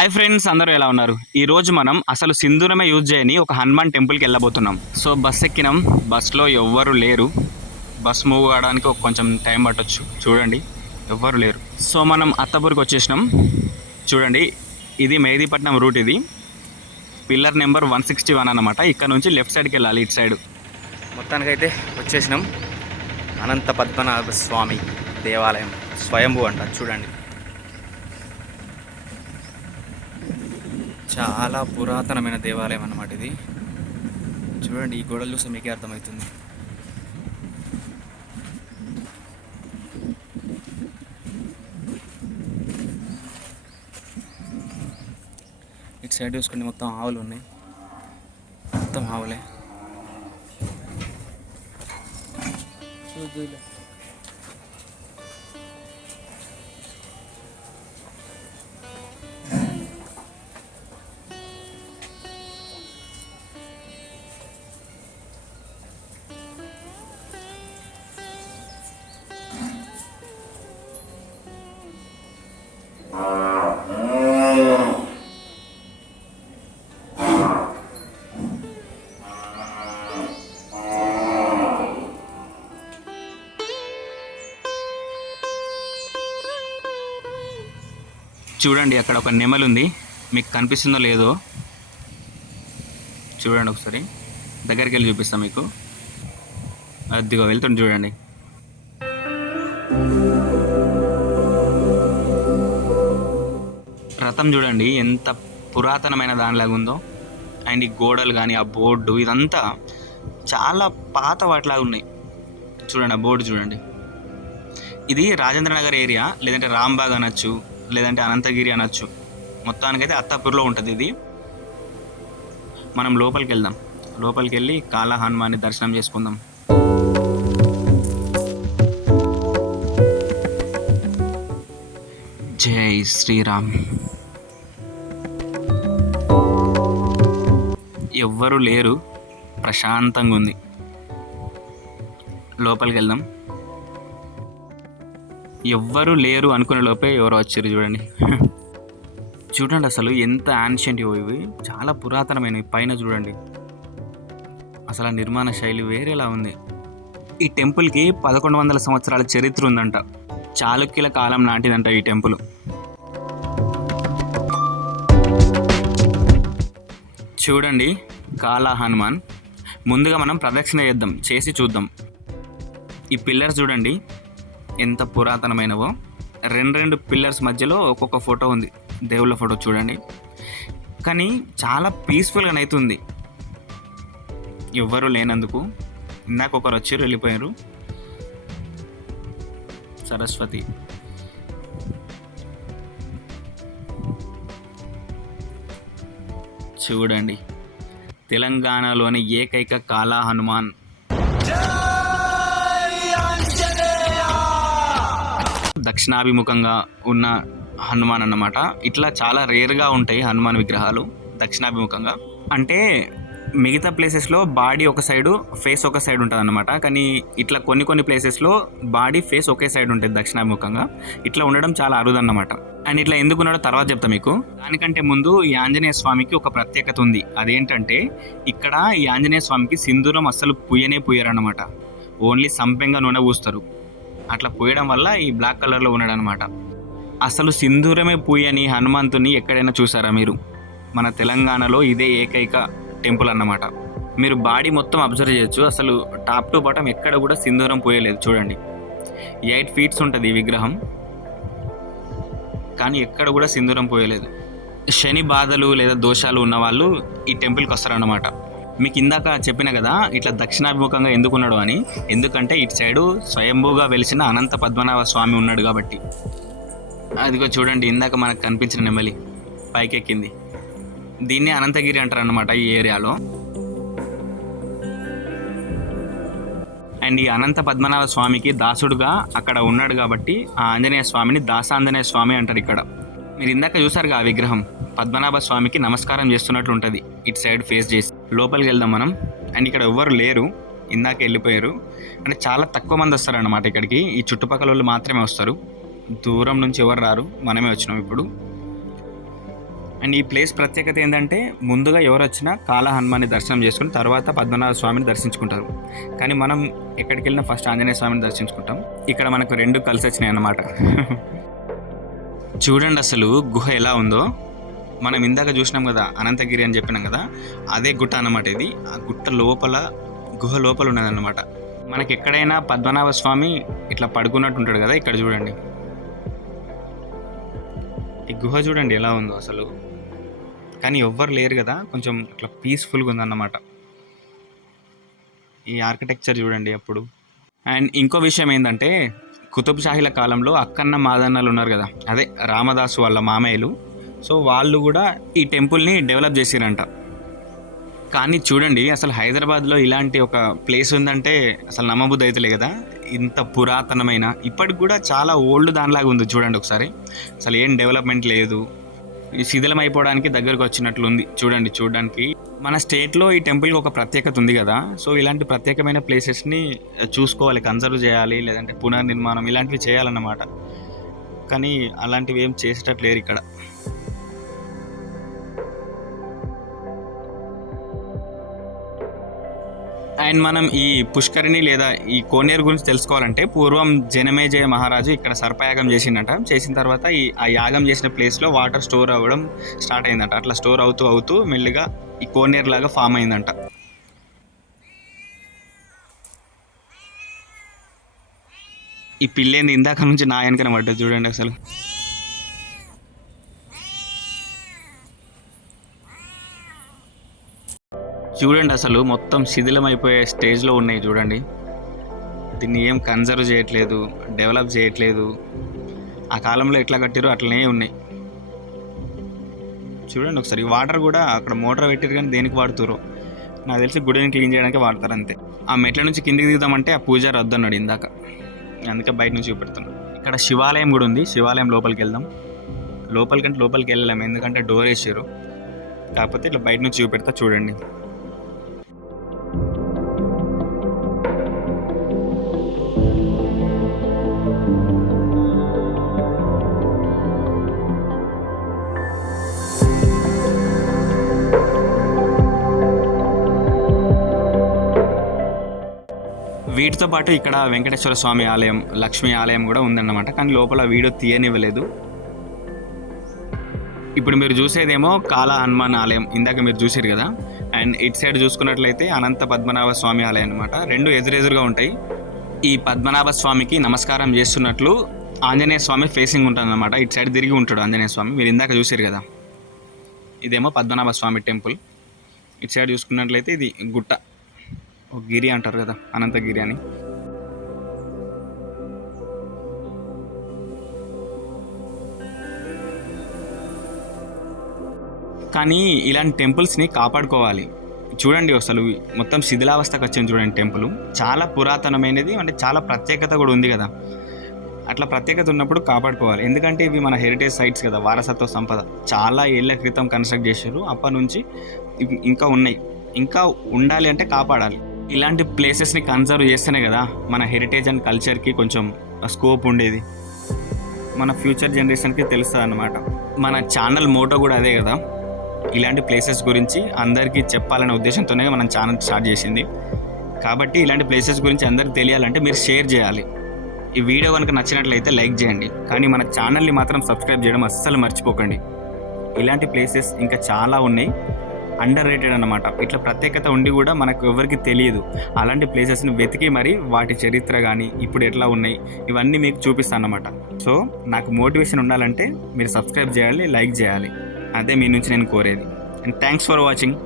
Hi friends అందరూ ఎలా ఉన్నారు? ఈ రోజు మనం అసలు సింధూరమే యూజ్ చేయని ఒక హనుమాన్ టెంపుల్కి వెళ్ళబోతున్నాం. So bus ఎక్కినాం. బస్లో ఎవ్వరు లేరు. బస్ మూవ్ కావడానికి ఒక కొంచెం టైం పట్టొచ్చు. చూడండి. ఎవ్వరు లేరు. సో మనం అత్తపూర్కి వచ్చేసినాం. చూడండి. ఇది మెహదీపట్నం రూట్ ఇది. Pillar number one sixty one అనమాట ఇక్కడ నుంచి లెఫ్ట్ సైడ్కి వెళ్ళాలి ఇటు సైడ్ మొత్తానికైతే వచ్చేసినాం. అనంత పద్మనాభ స్వామి దేవాలయం. స్వయంభూ అంట. చూడండి. చాలా పురాతనమైన దేవాలయం అన్నమాట ఇది. చూడండి ఈ గోడలు చూస్తే మీకే అర్థమవుతుంది. ఇటు సైడ్ చూసుకోండి మొత్తం ఆవులు ఉన్నాయి. మొత్తం ఆవులే. చూడండి అక్కడ ఒక నెమలు ఉంది మీకు కనిపిస్తుందో లేదో చూడండి ఒకసారి. దగ్గరికి వెళ్ళి చూపిస్తాం మీకు. అదిగో వెళ్తుంది చూడండి. రథం చూడండి ఎంత పురాతనమైన దానిలాగా ఉందో. అండ్ ఈ గోడలు కానీ ఆ బోర్డు ఇదంతా చాలా పాత వాటిలాగా ఉన్నాయి. చూడండి ఆ బోర్డు చూడండి. ఇది రాజేంద్ర నగర్ ఏరియా లేదంటే రాంబాగ్ అనొచ్చు లేదంటే అనంతగిరి అనొచ్చు. మొత్తానికైతే అత్తాపూర్లో ఉంటుంది ఇది. మనం లోపలికి వెళ్దాం లోపలికి వెళ్ళి కాళా హనుమాన్ని దర్శనం చేసుకుందాం. జై శ్రీరామ్. ఎవ్వరు లేరు. ప్రశాంతంగా ఉంది లోపలికి వెళ్దాం ఎవ్వరు లేరు అనుకునే లోపే ఎవరో వచ్చారు చూడండి. చూడండి అసలు ఎంత యాన్షియంట్ ఇవి. చాలా పురాతనమైనవి. పైన చూడండి. అసలు ఆ నిర్మాణ శైలి వేరేలా ఉంది. ఈ టెంపుల్కి పదకొండు వందల సంవత్సరాల చరిత్ర ఉందంట. చాళుక్యుల కాలం నాటిదంట ఈ టెంపుల్. చూడండి కాలా హనుమాన్. ముందుగా మనం ప్రదక్షిణ చేద్దాం. చేసి చూద్దాం. ఈ పిల్లర్స్ చూడండి. ఎంత పురాతనమైనవో రెండు రెండు పిల్లర్స్ మధ్యలో ఒక్కొక్క ఫోటో ఉంది. దేవుళ్ళ ఫోటో చూడండి. కానీ చాలా పీస్ఫుల్గా అవుతుంది ఎవ్వరు లేనందుకు ఇందాక ఒకరు వచ్చారు వెళ్ళిపోయారు. సరస్వతి. చూడండి. తెలంగాణలోని ఏకైక కాలా హనుమాన్ దక్షిణాభిముఖంగా ఉన్న హనుమాన్ అన్నమాట. ఇట్లా చాలా రేర్గా ఉంటాయి హనుమాన్ విగ్రహాలు దక్షిణాభిముఖంగా. అంటే మిగతా ప్లేసెస్లో బాడీ ఒక సైడు ఫేస్ ఒక సైడ్ ఉంటుంది అనమాట కానీ ఇట్లా కొన్ని కొన్ని ప్లేసెస్లో బాడీ ఫేస్ ఒకే సైడ్ ఉంటుంది దక్షిణాభిముఖంగా. ఇట్లా ఉండడం చాలా అరుదన్నమాట. అండ్ ఇట్లా ఎందుకు ఉన్నాడో తర్వాత చెప్తా మీకు. దానికంటే ముందు ఈ ఆంజనేయ స్వామికి ఒక ప్రత్యేకత ఉంది. అదేంటంటే ఇక్కడ ఈ ఆంజనేయ స్వామికి సింధూరం అస్సలు పుయ్యనే పుయ్యరన్నమాట. ఓన్లీ సంపెంగా నూనె పూస్తారు. అట్లా పోయడం వల్ల ఈ బ్లాక్ కలర్లో ఉన్నాడు అనమాట అసలు సింధూరమే పూయని హనుమంతుని ఎక్కడైనా చూసారా మీరు? మన తెలంగాణలో ఇదే ఏకైక టెంపుల్ అన్నమాట. మీరు బాడీ మొత్తం అబ్జర్వ్ చేయొచ్చు. అసలు టాప్ టు బాటం ఎక్కడ కూడా సింధూరం పోయలేదు. చూడండి. ఎయిట్ ఫీట్స్ ఉంటుంది ఈ విగ్రహం. కానీ ఎక్కడ కూడా సింధూరం పోయలేదు. శని బాధలు లేదా దోషాలు ఉన్న వాళ్ళు ఈ టెంపుల్కి వస్తారన్నమాట. మీకు ఇందాక చెప్పిన కదా ఇట్లా దక్షిణాభిముఖంగా ఎందుకున్నాడు అని. ఎందుకంటే ఇటు సైడు స్వయంభూగా వెలిసిన అనంత పద్మనాభ స్వామి ఉన్నాడు కాబట్టి. అదిగో చూడండి ఇందాక మనకు కనిపించిన నెమలి పైకెక్కింది. దీన్ని అనంతగిరి అంటారు అనమాట ఈ ఏరియాలో. అండ్ ఈ అనంత పద్మనాభ స్వామికి దాసుడుగా అక్కడ ఉన్నాడు కాబట్టి ఆ ఆంజనేయ స్వామిని దాసాంజనేయ స్వామి అంటారు ఇక్కడ. మీరు ఇందాక చూసారుగా ఆ విగ్రహం? పద్మనాభ స్వామికి నమస్కారం చేస్తున్నట్లు ఉంటుంది ఇటు సైడ్ ఫేస్ చేసి. లోపలికి వెళ్దాం మనం. అండ్ ఇక్కడ ఎవ్వరు లేరు. ఇందాక వెళ్ళిపోయారు. అంటే చాలా తక్కువ మంది వస్తారన్నమాట ఇక్కడికి. ఈ చుట్టుపక్కల వాళ్ళు మాత్రమే వస్తారు. దూరం నుంచి ఎవరు రారు. మనమే వచ్చినాం ఇప్పుడు. అండ్ ఈ ప్లేస్ ప్రత్యేకత ఏంటంటే ముందుగా ఎవరు వచ్చినా కాలహనుమాన్ని దర్శనం చేసుకుని తర్వాత పద్మనాభ స్వామిని దర్శించుకుంటారు. కానీ మనం ఎక్కడికి వెళ్ళినా ఫస్ట్ ఆంజనేయ స్వామిని దర్శించుకుంటాం. ఇక్కడ మనకు రెండు కలిసి వచ్చినాయి అన్నమాట చూడండి అసలు గుహ ఎలా ఉందో. మనం ఇందాక చూసినాం కదా అనంతగిరి అని చెప్పినాం కదా అదే గుట్ట అన్నమాట ఇది. ఆ గుట్ట లోపల గుహ లోపల ఉన్నదన్నమాట. మనకి ఎక్కడైనా పద్మనాభ స్వామి ఇట్లా పడుకున్నట్టు ఉంటాడు కదా ఇక్కడ చూడండి. ఈ గుహ చూడండి ఎలా ఉందో అసలు. కానీ ఎవ్వరు లేరు కదా కొంచెం ఇట్లా పీస్ఫుల్గా ఉందన్నమాట. ఈ ఆర్కిటెక్చర్ చూడండి అప్పుడు. అండ్ ఇంకో విషయం ఏంటంటే కుతుబ్ షాహీల కాలంలో అక్కన్న మాదన్నలు ఉన్నారు కదా అదే రామదాసు వాళ్ళ మామయ్యలు. సో వాళ్ళు కూడా ఈ టెంపుల్ని డెవలప్ చేసిరంట. కానీ చూడండి అసలు హైదరాబాద్లో ఇలాంటి ఒక ప్లేస్ ఉందంటే అసలు నమ్మబుద్ధి అవుతలే కదా. ఇంత పురాతనమైన ఇప్పటికి కూడా చాలా ఓల్డ్ దానిలాగా ఉంది చూడండి ఒకసారి. అసలు ఏం డెవలప్మెంట్ లేదు. ఈ శిథిలం అయిపోవడానికి దగ్గరకు వచ్చినట్లు ఉంది చూడండి చూడడానికి. మన స్టేట్లో ఈ టెంపుల్కి ఒక ప్రత్యేకత ఉంది కదా. సో ఇలాంటి ప్రత్యేకమైన ప్లేసెస్ని చూసుకోవాలి కన్సర్వ్ చేయాలి లేదంటే పునర్నిర్మాణం ఇలాంటివి చేయాలన్నమాట. కానీ అలాంటివి ఏం చేసేటట్లేరు ఇక్కడ. అండ్ మనం ఈ పుష్కరిణి లేదా ఈ కోనేరు గురించి తెలుసుకోవాలంటే పూర్వం జనమేజయ మహారాజు ఇక్కడ సర్పయాగం చేసిండట. చేసిన తర్వాత ఈ ఆ యాగం చేసిన ప్లేస్లో వాటర్ స్టోర్ అవ్వడం స్టార్ట్ అయిందట. అట్లా స్టోర్ అవుతూ అవుతూ మెల్లిగా ఈ కోనేరు లాగా ఫామ్ అయిందంట. ఈ పిల్లేంది ఇందాక నుంచి నా వెనకన పడ్డది చూడండి అసలు. చూడండి అసలు మొత్తం శిథిలమైపోయే స్టేజ్లో ఉన్నాయి చూడండి. దీన్ని ఏం కన్జర్వ్ చేయట్లేదు డెవలప్ చేయట్లేదు. ఆ కాలంలో ఎట్లా కట్టారో అట్లనే ఉన్నాయి. చూడండి ఒకసారి వాటర్ కూడా అక్కడ మోటార్ పెట్టారు కానీ దేనికి వాడుతురో నాకు తెలిసి గుడిని క్లీన్ చేయడానికి వాడతారు అంతే. ఆ మెట్ల నుంచి కిందికి దిగుదామంటే ఆ పూజారి వద్దన్నాడు ఇందాక. అందుకే బయట నుంచి చూపెడుతున్నాను ఇక్కడ శివాలయం కూడా ఉంది. శివాలయం లోపలికి వెళ్దాం. లోపలికంటే లోపలికి వెళ్ళలేము ఎందుకంటే డోర్ వేసారు కాకపోతే ఇట్లా బయట నుంచి చూపెడతా చూడండి. వీటితో పాటు ఇక్కడ వెంకటేశ్వర స్వామి ఆలయం లక్ష్మీ ఆలయం కూడా ఉందన్నమాట. కానీ లోపల వీడియో తీయనివ్వలేదు. ఇప్పుడు మీరు చూసేదేమో కాళ హనుమాన్ ఆలయం. ఇందాక మీరు చూసారు కదా. అండ్ ఇటు సైడ్ చూసుకున్నట్లయితే అనంత పద్మనాభ స్వామి ఆలయం అనమాట రెండు ఎదురెదురుగా ఉంటాయి. ఈ పద్మనాభ స్వామికి నమస్కారం చేస్తున్నట్లు ఆంజనేయ స్వామి ఫేసింగ్ ఉంటుందన్నమాట. ఇటు సైడ్ తిరిగి ఉంటాడు ఆంజనేయ స్వామి. మీరు ఇందాక చూసారు కదా. ఇదేమో పద్మనాభ స్వామి టెంపుల్. ఇటు సైడ్ చూసుకున్నట్లయితే ఇది గుట్ట. ఒక గిరి అంటారు కదా అనంతగిరి అని కానీ ఇలాంటి టెంపుల్స్ని కాపాడుకోవాలి. చూడండి అసలు మొత్తం శిథిలావస్థకు వచ్చింది చూడండి టెంపుల్. చాలా పురాతనమైనది అంటే చాలా ప్రత్యేకత కూడా ఉంది కదా. అట్లా ప్రత్యేకత ఉన్నప్పుడు కాపాడుకోవాలి. ఎందుకంటే ఇవి మన హెరిటేజ్ సైట్స్ కదా వారసత్వ సంపద. చాలా ఏళ్ళ క్రితం కన్స్ట్రక్ట్ చేశారు. అప్పటి నుంచి ఇంకా ఉన్నాయి. ఇంకా ఉండాలి అంటే కాపాడాలి. ఇలాంటి ప్లేసెస్ని కన్సర్వ్ చేస్తేనే కదా మన హెరిటేజ్ అండ్ కల్చర్కి కొంచెం స్కోప్ ఉండేది. మన ఫ్యూచర్ జనరేషన్కి తెలుస్తుంది అనమాట మన ఛానల్ మోటో కూడా అదే కదా. ఇలాంటి ప్లేసెస్ గురించి అందరికీ చెప్పాలనే ఉద్దేశంతోనే మనం ఛానల్ స్టార్ట్ చేసింది. కాబట్టి ఇలాంటి ప్లేసెస్ గురించి అందరికి తెలియాలంటే మీరు షేర్ చేయాలి. ఈ వీడియో కనుక నచ్చినట్లయితే లైక్ చేయండి. కానీ మన ఛానల్ని మాత్రం సబ్స్క్రైబ్ చేయడం అస్సలు మర్చిపోకండి. ఇలాంటి ప్లేసెస్ ఇంకా చాలా ఉన్నాయి. అండర్ రేటెడ్ అనమాట ఇట్లా ప్రత్యేకత ఉండి కూడా మనకు ఎవరికి తెలియదు. అలాంటి ప్లేసెస్ని వెతికి మరి వాటి చరిత్ర కానీ ఇప్పుడు ఎట్లా ఉన్నాయి ఇవన్నీ మీకు చూపిస్తాను అనమాట సో నాకు మోటివేషన్ ఉండాలంటే మీరు సబ్స్క్రైబ్ చేయాలి లైక్ చేయాలి. అదే మీ నుంచి నేను కోరేది. And thanks for watching